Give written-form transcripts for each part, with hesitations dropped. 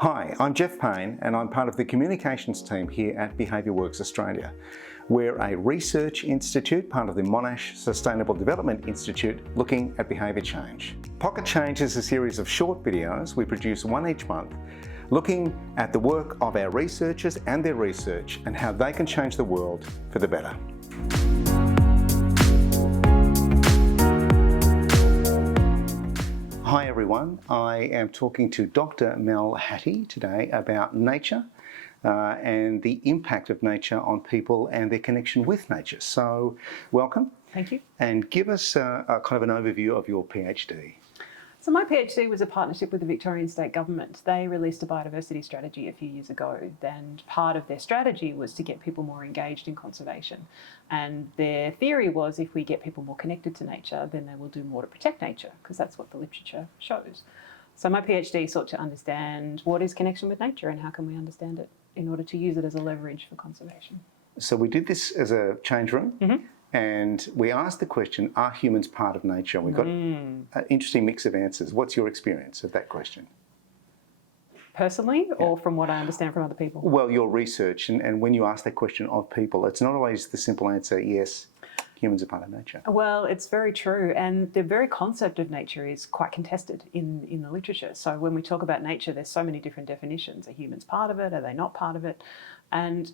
Hi, I'm Jeff Payne and I'm part of the communications team here at BehaviourWorks Australia. We're a research institute, part of the Monash Sustainable Development Institute, looking at behaviour change. Pocket Change is a series of short videos. We produce one each month, looking at the work of our researchers and their research and how they can change the world for the better. Hi everyone, I am talking to Dr Mel Hatty today about nature and the impact of nature on people and their connection with nature. So welcome. Thank you. And give us a kind of an overview of your PhD. So my PhD was a partnership with the Victorian State Government. They released a biodiversity strategy a few years ago, and part of their strategy was to get people more engaged in conservation. And their theory was if we get people more connected to nature, then they will do more to protect nature, because that's what the literature shows. So my PhD sought to understand what is connection with nature and how can we understand it in order to use it as a leverage for conservation. So we did this as a change room. Mm-hmm. And we asked the question, are humans part of nature? And we got an interesting mix of answers. What's your experience of that question? Personally, or from what I understand from other people? Well, your research, and when you ask that question of people, it's not always the simple answer, yes, humans are part of nature. Well, it's very true. And the very concept of nature is quite contested in the literature. So when we talk about nature, there's so many different definitions. Are humans part of it? Are they not part of it? And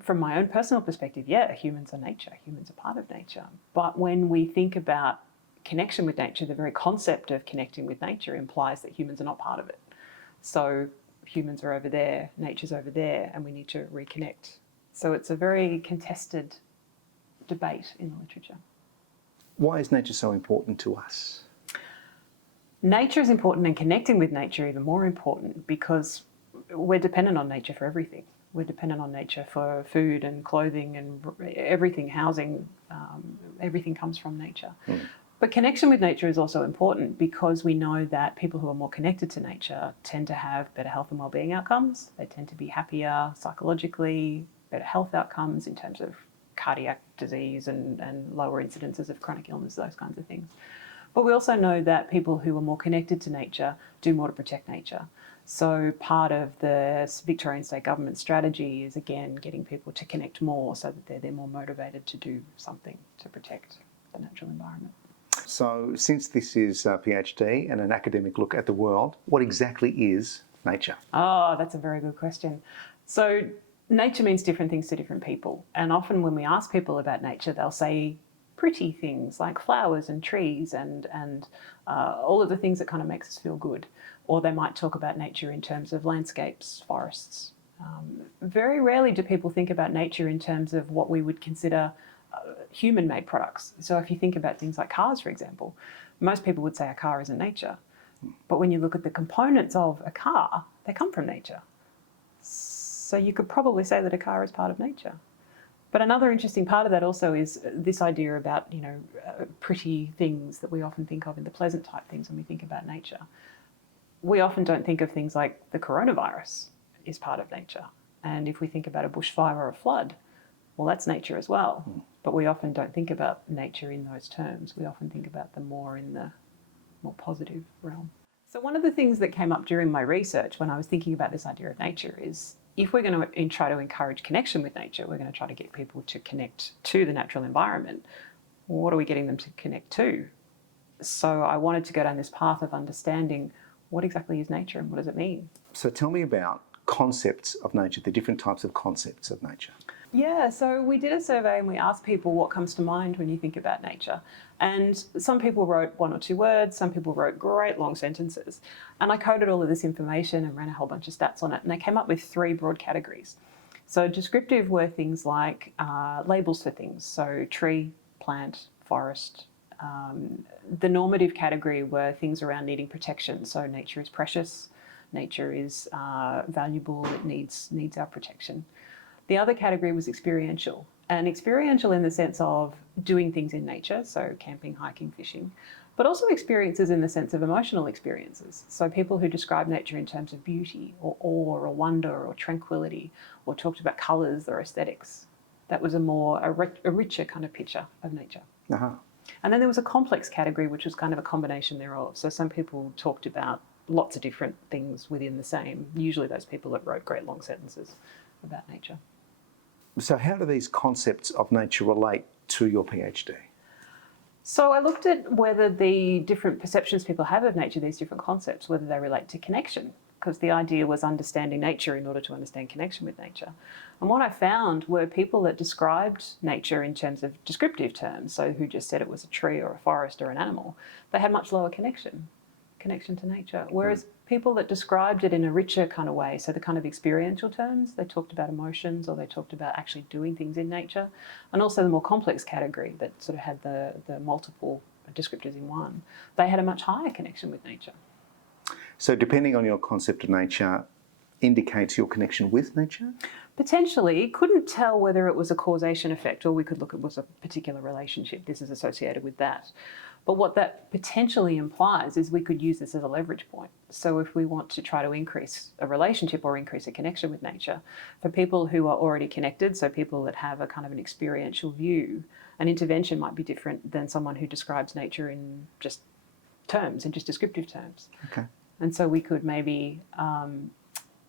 from my own personal perspective, yeah, humans are nature. Humans are part of nature. But when we think about connection with nature, the very concept of connecting with nature implies that humans are not part of it. So humans are over there, nature's over there, and we need to reconnect. So it's a very contested debate in the literature. Why is nature so important to us? Nature is important, and connecting with nature even more important, because we're dependent on nature for everything. We're dependent on nature for food and clothing and everything, housing, everything comes from nature. But connection with nature is also important because we know that people who are more connected to nature tend to have better health and wellbeing outcomes. They tend to be happier psychologically, better health outcomes in terms of cardiac disease and lower incidences of chronic illness, those kinds of things. But we also know that people who are more connected to nature do more to protect nature. So part of the Victorian State Government strategy is, again, getting people to connect more so that they're more motivated to do something to protect the natural environment. So since this is a PhD and an academic look at the world, what exactly is nature? Oh, that's a very good question. So nature means different things to different people. And often when we ask people about nature, they'll say pretty things like flowers and trees and all of the things that kind of makes us feel good. Or they might talk about nature in terms of landscapes, forests. Very rarely do people think about nature in terms of what we would consider human-made products. So if you think about things like cars, for example, most people would say a car isn't nature. But when you look at the components of a car, they come from nature. So you could probably say that a car is part of nature. But another interesting part of that also is this idea about, pretty things that we often think of in the pleasant type things when we think about nature. We often don't think of things like the coronavirus is part of nature. And if we think about a bushfire or a flood, well, that's nature as well. But we often don't think about nature in those terms. We often think about them more in the more positive realm. So one of the things that came up during my research when I was thinking about this idea of nature is if we're going to try to encourage connection with nature, we're going to try to get people to connect to the natural environment. What are we getting them to connect to? So I wanted to go down this path of understanding what exactly is nature and what does it mean? So tell me about concepts of nature, the different types of concepts of nature. Yeah, so we did a survey and we asked people what comes to mind when you think about nature. And some people wrote one or two words, some people wrote great long sentences. And I coded all of this information and ran a whole bunch of stats on it. And I came up with three broad categories. So descriptive were things like labels for things. So tree, plant, forest. The normative category were things around needing protection. So nature is precious, nature is valuable, it needs our protection. The other category was experiential, and experiential in the sense of doing things in nature, so camping, hiking, fishing, but also experiences in the sense of emotional experiences. So people who describe nature in terms of beauty or awe or wonder or tranquility, or talked about colours or aesthetics. That was a richer kind of picture of nature. Uh-huh. And then there was a complex category, which was kind of a combination thereof. So some people talked about lots of different things within the same, usually those people that wrote great long sentences about nature. So how do these concepts of nature relate to your PhD? So I looked at whether the different perceptions people have of nature, these different concepts, whether they relate to connection, because the idea was understanding nature in order to understand connection with nature. And what I found were people that described nature in terms of descriptive terms, so who just said it was a tree or a forest or an animal, they had much lower connection to nature. Whereas people that described it in a richer kind of way, so the kind of experiential terms, they talked about emotions or they talked about actually doing things in nature, and also the more complex category that sort of had the multiple descriptors in one, they had a much higher connection with nature. So depending on your concept of nature indicates your connection with nature? Potentially. Couldn't tell whether it was a causation effect, or we could look at was a particular relationship. This is associated with that. But what that potentially implies is we could use this as a leverage point. So if we want to try to increase a relationship or increase a connection with nature, for people who are already connected, so people that have a kind of an experiential view, an intervention might be different than someone who describes nature in just terms, in just descriptive terms. Okay. And so we could maybe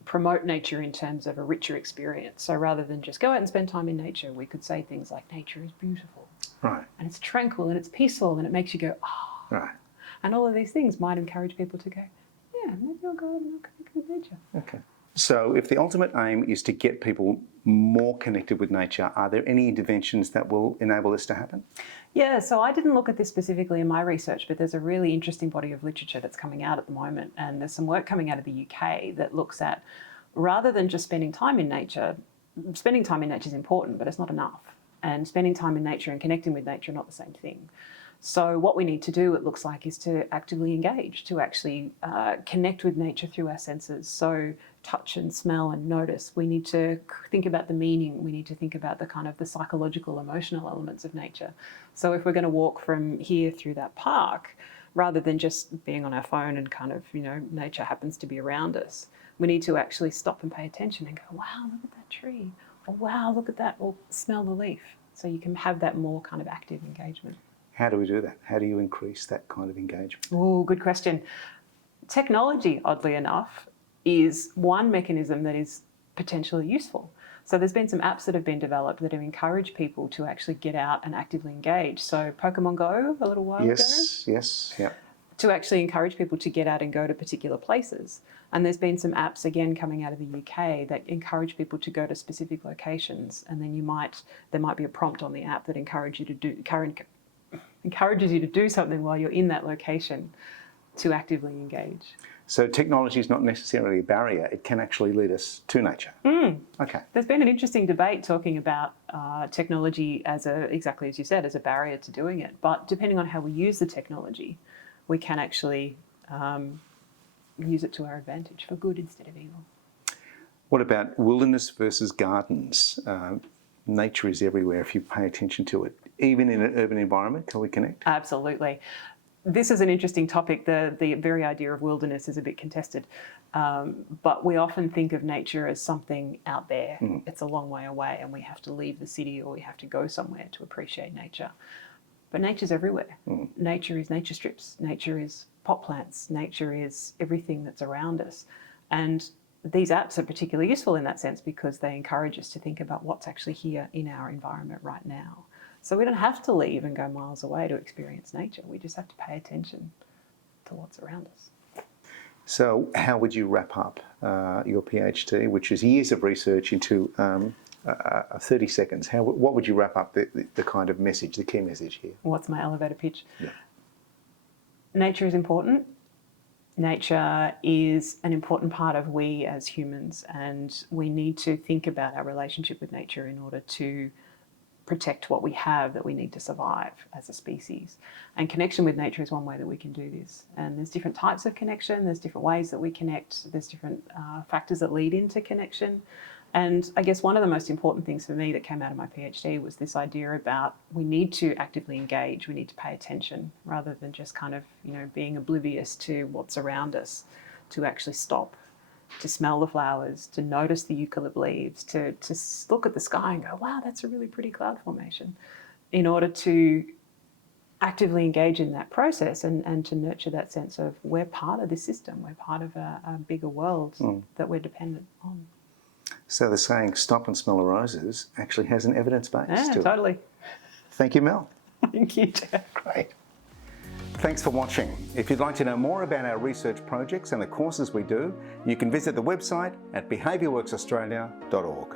promote nature in terms of a richer experience. So rather than just go out and spend time in nature, we could say things like nature is beautiful. Right. And it's tranquil and it's peaceful and it makes you go, ah. Oh. Right. And all of these things might encourage people to go, yeah, maybe I'll go and connect with nature. Okay. So if the ultimate aim is to get people more connected with nature, are there any interventions that will enable this to happen? Yeah, so I didn't look at this specifically in my research, but there's a really interesting body of literature that's coming out at the moment, and there's some work coming out of the UK that looks at, rather than just spending time in nature is important, but it's not enough. And spending time in nature and connecting with nature are not the same thing. So what we need to do, it looks like, is to actively engage, to actually connect with nature through our senses. So touch and smell and notice. We need to think about the meaning. We need to think about the kind of the psychological, emotional elements of nature. So if we're going to walk from here through that park, rather than just being on our phone and kind of, nature happens to be around us, we need to actually stop and pay attention and go, wow, look at that tree. Or wow, look at that, or smell the leaf. So you can have that more kind of active engagement. How do we do that? How do you increase that kind of engagement? Oh, good question. Technology, oddly enough, is one mechanism that is potentially useful. So there's been some apps that have been developed that have encouraged people to actually get out and actively engage. So Pokemon Go a little while ago. Yes, yeah. To actually encourage people to get out and go to particular places. And there's been some apps, again, coming out of the UK that encourage people to go to specific locations. And then there might be a prompt on the app that encourages you to do something while you're in that location to actively engage. So technology is not necessarily a barrier. It can actually lead us to nature. Okay. There's been an interesting debate talking about technology as exactly as you said, as a barrier to doing it. But depending on how we use the technology, we can actually use it to our advantage for good instead of evil. What about wilderness versus gardens? Nature is everywhere if you pay attention to it. Even in an urban environment, can we connect? Absolutely. This is an interesting topic. The very idea of wilderness is a bit contested, but we often think of nature as something out there. It's a long way away and we have to leave the city or we have to go somewhere to appreciate nature. But nature's everywhere. Nature is nature strips. Nature is pot plants. Nature is everything that's around us. And these apps are particularly useful in that sense because they encourage us to think about what's actually here in our environment right now. So we don't have to leave and go miles away to experience nature. We just have to pay attention to what's around us. So how would you wrap up your PhD, which is years of research, into 30 seconds? What would you wrap up the kind of message, the key message here? What's my elevator pitch? Yeah. Nature is important. Nature is an important part of we as humans, and we need to think about our relationship with nature in order to protect what we have that we need to survive as a species. And connection with nature is one way that we can do this. And there's different types of connection, there's different ways that we connect, there's different factors that lead into connection. And I guess one of the most important things for me that came out of my PhD was this idea about we need to actively engage, we need to pay attention rather than just kind of, being oblivious to what's around us, to actually stop, to smell the flowers, to notice the eucalypt leaves, to look at the sky and go, wow, that's a really pretty cloud formation, in order to actively engage in that process and to nurture that sense of we're part of this system, we're part of a bigger world that we're dependent on. So the saying, stop and smell the roses, actually has an evidence base to it. Totally. Thank you, Mel. Thank you, Jeff. Great. Thanks for watching. If you'd like to know more about our research projects and the courses we do, you can visit the website at behaviourworksaustralia.org.